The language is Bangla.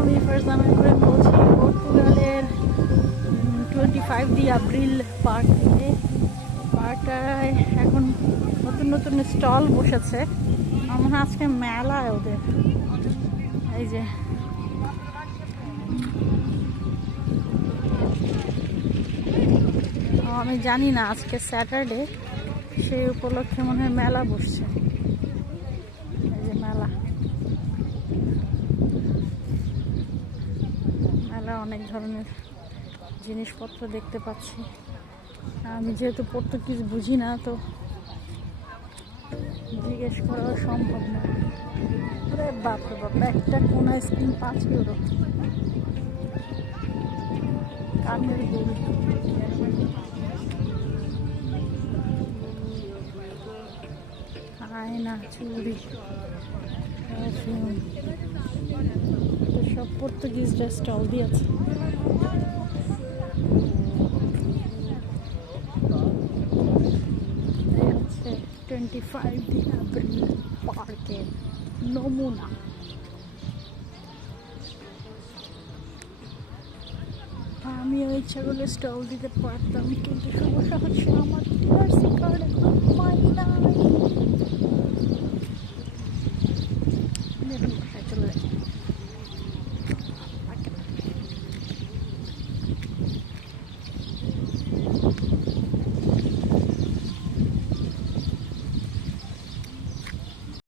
আমি ফারজানা ইব্রাহিম বলছি পর্তুগালের 25 এপ্রিল পার্ক থেকে। পার্কটায় এখন নতুন নতুন স্টল বসেছে, আমার মনে হয় আজকে মেলায় ওদের। এই যে আমি জানি না, আজকে স্যাটারডে, সেই উপলক্ষে মনে হয় মেলা বসছে। এই যে মেলা, মেলা অনেক ধরনের জিনিসপত্র দেখতে পাচ্ছি। আমি যেহেতু পর্তুগিজ বুঝি না, তো জিজ্ঞেস করা সম্ভব না। আরে বাপরে বাপ, একটা কোন আইসক্রিম 5 ইউরো। কানের দুল, আয়না, চুড়ি, পারফিউম, তো সব পর্তুগিজরা স্টল দিয়েছে। 25 এপ্রিল পার্কের নমুনা। আমিও ইচ্ছা করলে স্টল দিতে পারতাম, কিন্তু সমস্যা হচ্ছে আমার টিআরসি কার্ড এখন পাই নাই।